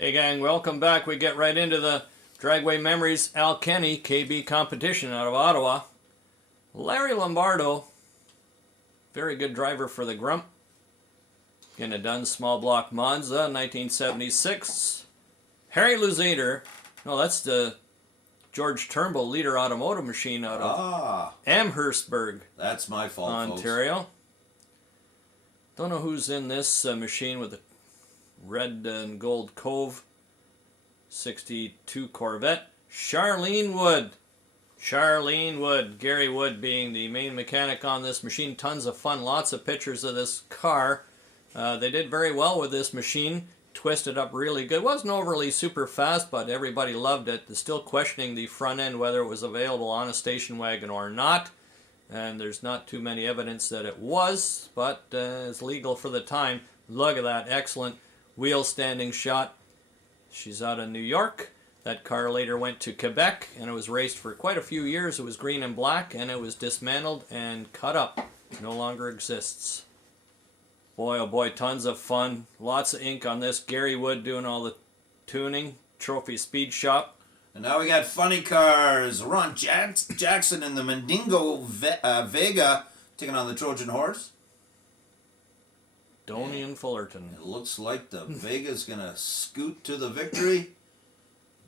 Hey gang, welcome back. We get right into the Dragway Memories Al Kenny KB competition out of Ottawa. Larry Lombardo, very good driver for the Grump. Getting it done, small block Monza, 1976. Harry Luzader, no, that's the George Turnbull Leader Automotive machine out of Amherstburg. That's my fault, Ontario. folks. Don't know who's in this machine with the red and gold Cove 62 Corvette. Charlene Wood. Gary Wood being the main mechanic on this machine. Tons of fun, lots of pictures of this car. They did very well with this machine. Twisted up really good. Wasn't overly super fast, but everybody loved it. They're still questioning the front end, whether it was available on a station wagon or not. And there's not too many evidence that it was, but it's legal for the time. Look at that, excellent wheel standing shot. She's out of New York. That car later went to Quebec, and it was raced for quite a few years. It was green and black, and it was dismantled and cut up. No longer exists. Boy, oh boy, tons of fun. Lots of ink on this. Gary Wood doing all the tuning. Trophy Speed Shop. And now we got funny cars. Ron Jackson in the Mandingo Vega taking on the Trojan Horse. Donnie and Fullerton. It looks like the Vega's going to scoot to the victory.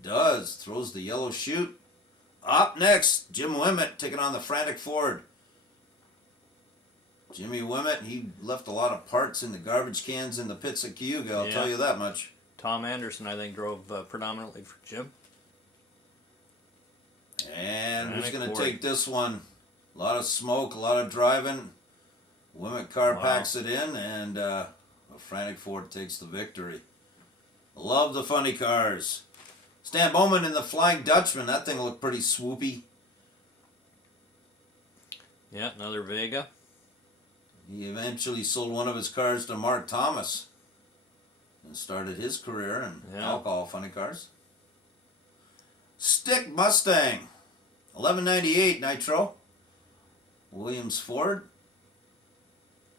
Does. Throws the yellow chute. Up next, Jim Wimett taking on the Frantic Ford. Jimmy Wimett, he left a lot of parts in the garbage cans in the pits at Cayuga, I'll tell you that much. Tom Anderson, I think, drove predominantly for Jim. And who's going to take this one? A lot of smoke, a lot of driving. Wimett car packs it in, and a Frantic Ford takes the victory. Love the funny cars. Stan Bowman in the Flying Dutchman. That thing looked pretty swoopy. Yeah, another Vega. He eventually sold one of his cars to Mark Thomas and started his career in alcohol funny cars. Stick Mustang, 1198 Nitro. Williams Ford.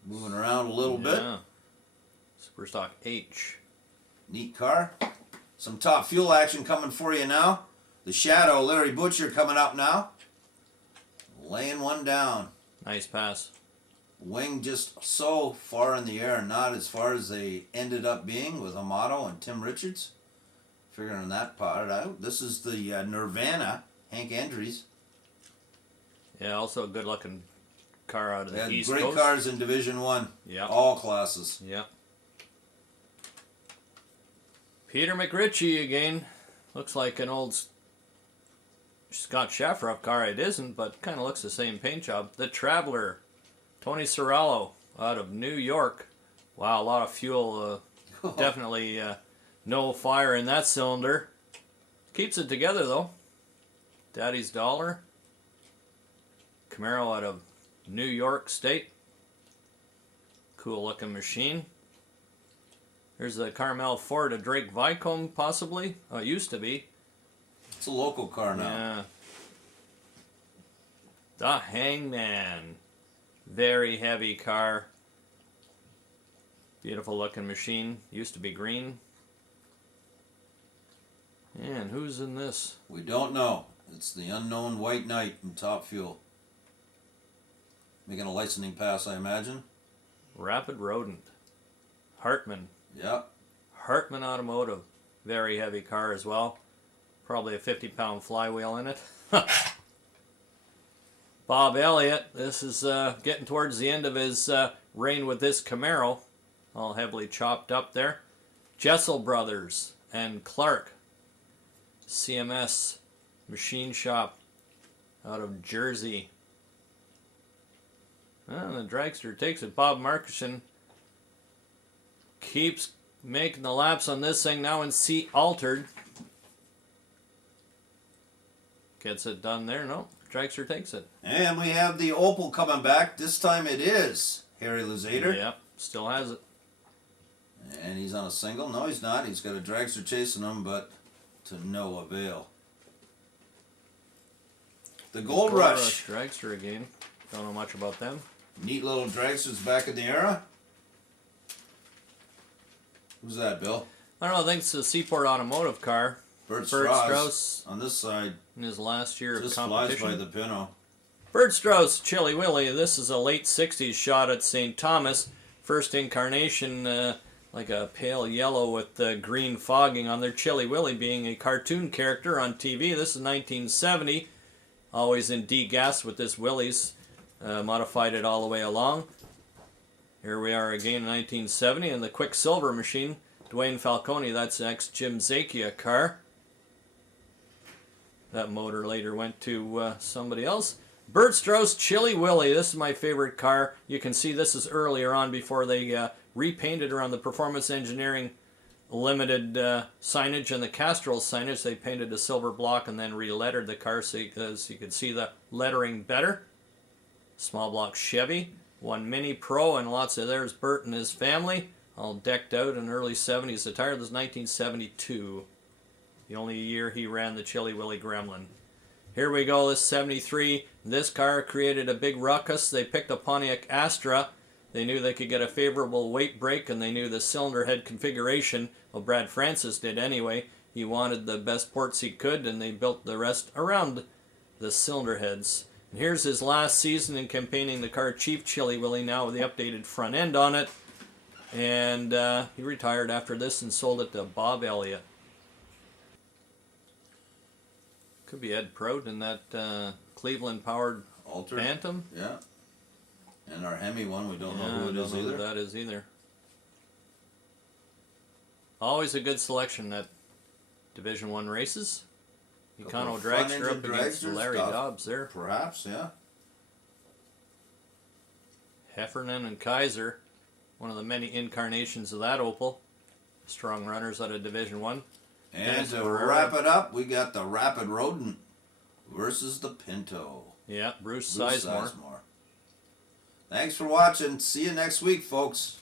Moving around a little bit. Superstock H. Neat car. Some top fuel action coming for you now. The Shadow, Larry Butcher coming up now. Laying one down. Nice pass. Wing just so far in the air, not as far as they ended up being with Amato and Tim Richards. Figuring that part out. This is the Nirvana, Hank Andrews. Yeah, also a good looking car out of the East Coast. Great cars in Division 1. Yeah. All classes. Yeah. Peter McRitchie again. Looks like an old Scott Shafroff car. It isn't, but kind of looks the same paint job. The Traveler. Tony Serrallo out of New York. Wow, a lot of fuel. Definitely no fire in that cylinder. Keeps it together though. Daddy's Dollar. Camaro out of New York State. Cool looking machine. There's the Carmel Ford, a Drake Vicombe possibly. Oh, it used to be. It's a local car now. Yeah. The Hangman. Very heavy car. Beautiful looking machine. Used to be green. And who's in this? We don't know. It's the unknown White Knight from Top Fuel. Making a licensing pass, I imagine. Rapid Rodent. Hartman. Yep. Hartman Automotive. Very heavy car as well. Probably a 50-pound flywheel in it. Bob Elliott. This is getting towards the end of his reign with this Camaro. All heavily chopped up there. Jessel Brothers and Clark. CMS Machine Shop out of Jersey. And the dragster takes it. Bob Markison keeps making the laps on this thing now in seat altered. Gets it done there. No, dragster takes it. And we have the Opel coming back. This time it is Harry Luzader. Yep, still has it. And he's on a single. No, he's not. He's got a dragster chasing him, but to no avail. The Gold Rush. Dragster again. Don't know much about them. Neat little dragsters back in the era. Who's that, Bill? I don't know, I think it's a Seaport Automotive car. Bert Bert Strauss, Strauss on this side in his last year of just competition. flies by the Pinto. Bert Strauss, Chilly Willy. This is a late 60s shot at St. Thomas. First incarnation, like a pale yellow with green fogging on their. Chilly Willy being a cartoon character on TV. This is 1970. Always in D-gas with this Willys. Modified it all the way along. Here we are again in 1970 in the Quicksilver machine. Dwayne Falcone, that's ex-Jim Zakia car. That motor later went to somebody else. Bert Strauss Chilly Willy. This is my favorite car. You can see this is earlier on before they repainted around the Performance Engineering Limited signage and the Castrol signage. They painted a silver block and then re-lettered the car so you could see the lettering better. Small block Chevy. One Mini Pro and lots of there's Bert and his family. All decked out in early 70s attire. This is 1972. The only year he ran the Chilly Willy Gremlin. Here we go, this 73. This car created a big ruckus. They picked a Pontiac Astra. They knew they could get a favorable weight break, and they knew the cylinder head configuration. Well, Brad Francis did anyway. He wanted the best ports he could, and they built the rest around the cylinder heads. And here's his last season in campaigning the car, Chief Chilly Willy, now with the updated front end on it. And he retired after this and sold it to Bob Elliott. Could be Ed Prout in that Cleveland-powered Alter. Phantom. Yeah. And our Hemi one, we don't know who it is either. Who that is either. Always a good selection at Division I races. Econo Dragster up against Larry Dobbs there. Perhaps, yeah. Heffernan and Kaiser, one of the many incarnations of that Opel. Strong runners out of Division I. And to wrap it up, we got the Rapid Rodent versus the Pinto. Yeah, Bruce Sizemore. Thanks for watching. See you next week, folks.